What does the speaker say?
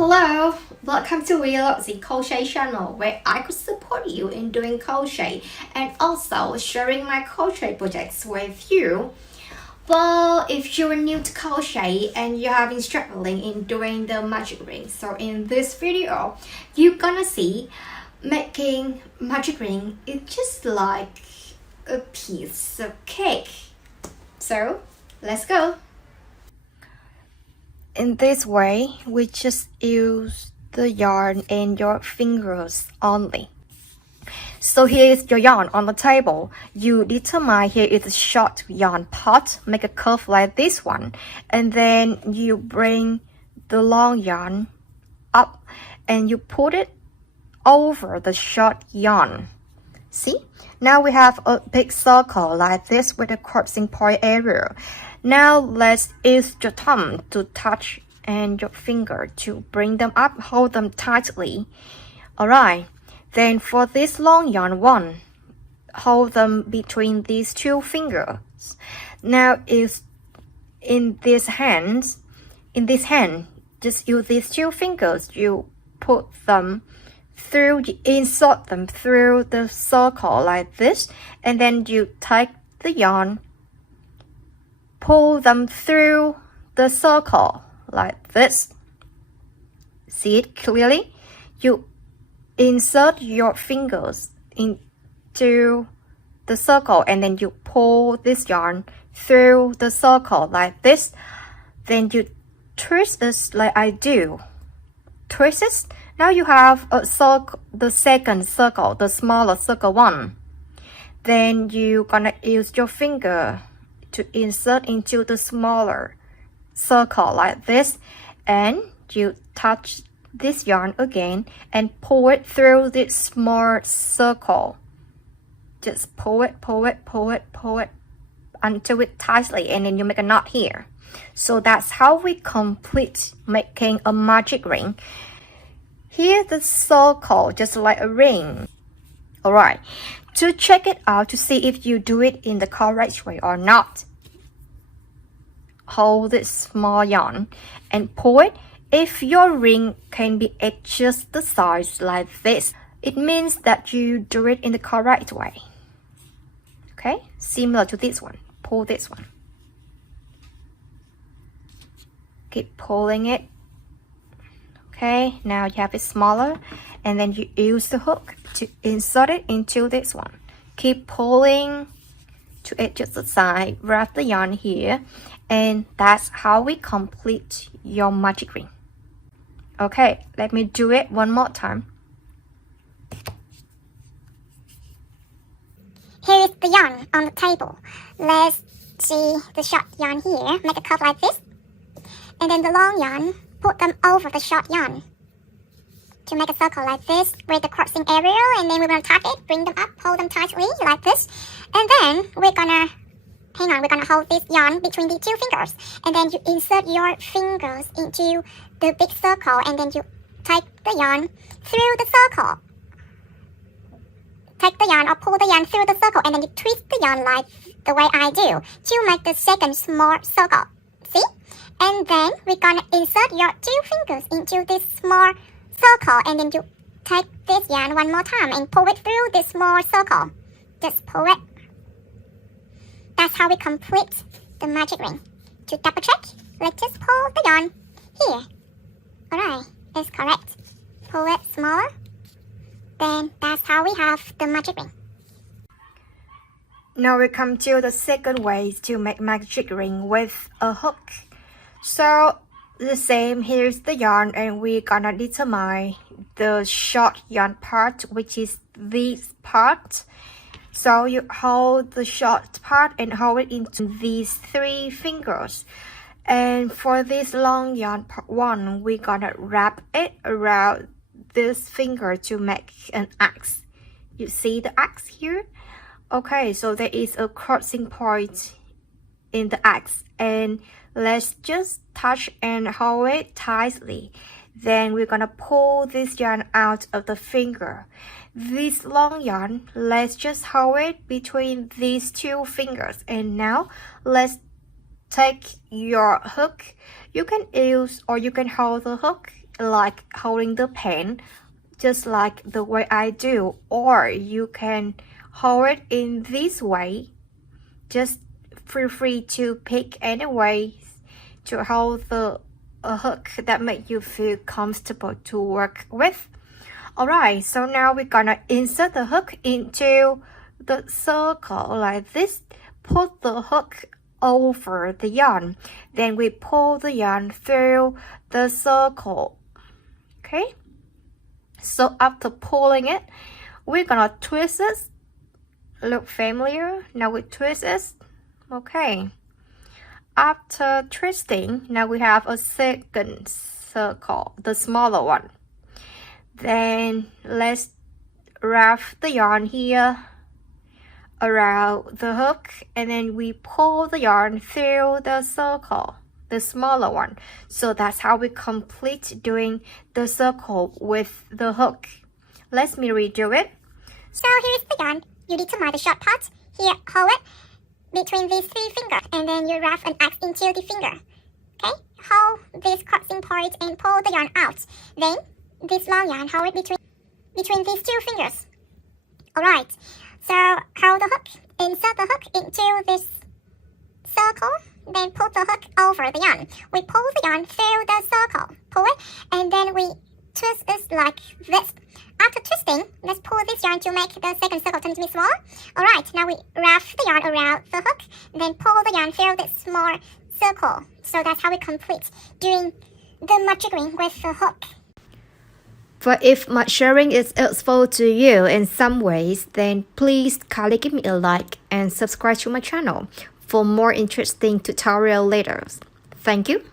Hello, welcome to the Crochet channel where I could support you in doing crochet and also sharing my crochet projects with you. Well, if you're new to crochet and you have been struggling in doing the magic ring, so in this video, you're gonna see making magic ring is just like a piece of cake. So, let's go. In this way, we just use the yarn and your fingers only. So here is your yarn on the table. You determine here is a short yarn part, make a curve like this one, and then you bring the long yarn up and you put it over the short yarn. See? Now we have a big circle like this with a crossing point area. Now let's use your thumb to touch and your finger to bring them up, hold them tightly. Alright, then for this long yarn one, hold them between these two fingers. Now is in this hand, just use these two fingers, you put them through, insert them through the circle like this, and then you take the yarn, pull them through the circle like this. See it clearly? You insert your fingers into the circle and then you pull this yarn through the circle like this. Then you twist this like I do. Twist it. Now you have a circle, the second circle, the smaller circle one. Then you're gonna use your finger to insert into the smaller circle like this, and you touch this yarn again and pull it through this small circle. Just pull it until it tightly, and then you make a knot here. So that's how we complete making a magic ring. Here's the circle, just like a ring. Alright, to check it out to see if you do it in the correct way or not, hold this small yarn and pull it. If your ring can be adjusted the size like this, it means that you do it in the correct way. Okay, similar to this one. Pull this one. Keep pulling it. Okay, now you have it smaller, and then you use the hook to insert it into this one. Keep pulling to adjust the side, wrap the yarn here, and that's how we complete your magic ring. Okay, let me do it one more time. Here is the yarn on the table. Let's see the short yarn here. Make a curve like this. And then the long yarn, put them over the short yarn to make a circle like this with the crossing area, and then we're going to tap it, bring them up, hold them tightly like this, and then we're gonna hold this yarn between the two fingers, and then you insert your fingers into the big circle, and then you take the yarn through the circle. Take the yarn or pull the yarn through the circle, and then you twist the yarn like the way I do to make the second small circle. See? And then we're gonna insert your two fingers into this small circle, and then you take this yarn one more time and pull it through this small circle. Just pull it. That's how we complete the magic ring. To double check, let's just pull the yarn here. Alright, it's correct. Pull it smaller. Then that's how we have the magic ring. Now we come to the second way to make magic ring with a hook. So the same, here's the yarn, and we're gonna determine the short yarn part, which is this part. So you hold the short part and hold it into these three fingers. And for this long yarn part one, we're gonna wrap it around this finger to make an X. You see the X here? Okay, so there is a crossing point in the X, and let's just touch and hold it tightly. Then we're gonna pull this yarn out of the finger. This long yarn, let's just hold it between these two fingers. And now let's take your hook. You can use or you can hold the hook like holding the pen, just like the way I do, or you can hold it in this way. Just feel free to pick any way to hold a hook that make you feel comfortable to work with. Alright, so now we're gonna insert the hook into the circle like this. Put the hook over the yarn. Then we pull the yarn through the circle. Okay? So after pulling it, we're gonna twist it. Look familiar? Now we twist it. Okay. After twisting, now we have a second circle, the smaller one. Then let's wrap the yarn here around the hook, and then we pull the yarn through the circle, the smaller one. So that's how we complete doing the circle with the hook. Let me redo it. So here's the yarn. You determine the short part. Here, hold it between these 3 fingers, and then you wrap an X into the finger. Okay? Hold this crossing point and pull the yarn out. Then this long yarn, hold it between these 2 fingers. Alright, so hold the hook, insert the hook into this circle, then pull the hook over the yarn. We pull the yarn through the circle, pull it, and then we twist it like this. After twisting, let's pull this yarn to make the second circle turn to be small. Alright, now we wrap the yarn around the hook, then pull the yarn through this small circle. So that's how we complete doing the amigurumi with the hook. But if my sharing is useful to you in some ways, then please kindly give me a like and subscribe to my channel for more interesting tutorial later. Thank you.